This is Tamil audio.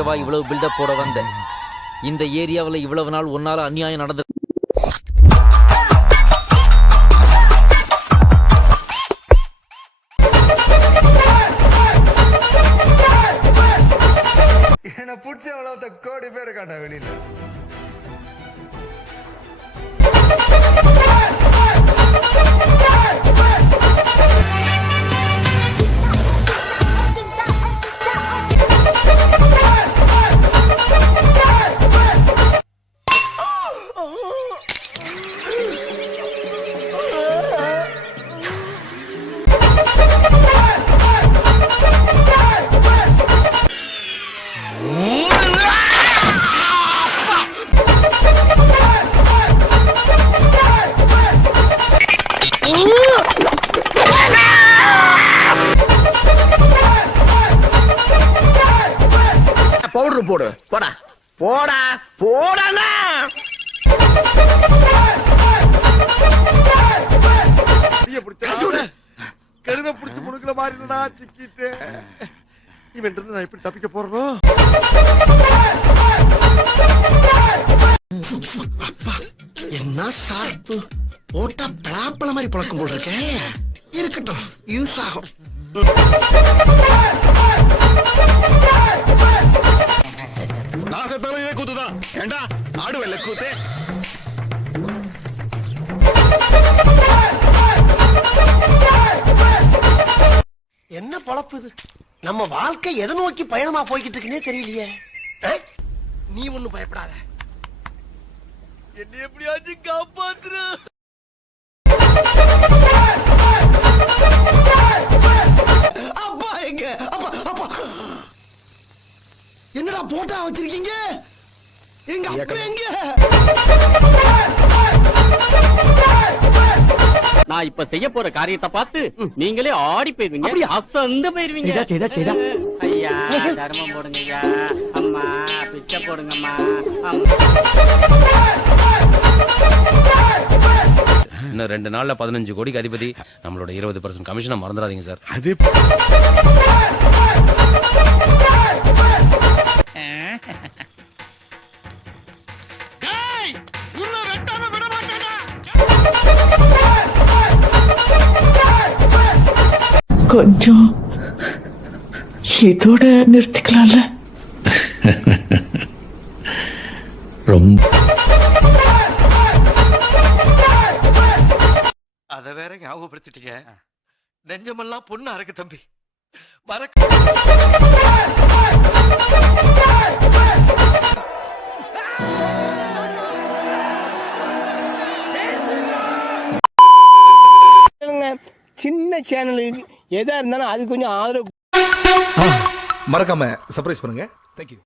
வைக்கவா இவ்வளவு பில்டப் போட வந்த? இந்த ஏரியாவில் இவ்வளவு நாள் ஒன்னால அநியாயம் நடந்து என்ன பிடிச்ச எவ்வளவு கோடி பேர் காட்டா வெளியில. பவுடர் போடு, போடா போடா போடா. கழுத பிடிச்சு முடுக்கல மாதிரி சிக்கிட்டு இவன் இருந்து நான் எப்படி தப்பிக்க போறனோ? என்ன சார்பு போட்டா பலாப்பழ மாதிரி பழக்கம் போல் இருக்கேன். இருக்கட்டும், யூஸ் ஆகும். நாசத்தாலே கூத்துதான். ஏண்டா ஆடுவல்ல கூத்து. என்ன பொழப்பு இது? நம்ம வாழ்க்கை எதை நோக்கி பயணமா போய்கிட்டு இருக்குன்னே தெரியலையே. நீ ஒண்ணும் பயப்படாத, என்ன எப்படியாச்சும் காப்பாத்துரு. அப்பா எங்க? அப்பா அப்பா என்னடா போட்டா வச்சிருக்கீங்க? எங்க அப்பா எங்க? நான் இப்ப செய்ய போற காரியத்தை பார்த்து நீங்களே ஆடி போயிருவீங்க, அசந்து போயிருவீங்க. ஐயா தர்மம் போடுங்க ஐயா, அம்மா பிச்சை போடுங்கம்மா. இன்னும் 2 நாள்ல 15 கோடிக்கு அதிபதி. நம்மளோட 20% கமிஷனை மறந்துடாதீங்க சார். அது கொஞ்சம் இதோட நிறுத்திக்கலாம்ல. ரொம்ப அத வேற ஞாபகப்படுத்திட்டீங்க. நெஞ்சமெல்லாம் பொண்ணு அறக்கு தம்பி. சின்ன சேனலுக்கு எதா இருந்தாலும் அது கொஞ்சம் ஆதரவு மறக்காம சர்ப்ரைஸ் பண்ணுங்க. தேங்க்யூ.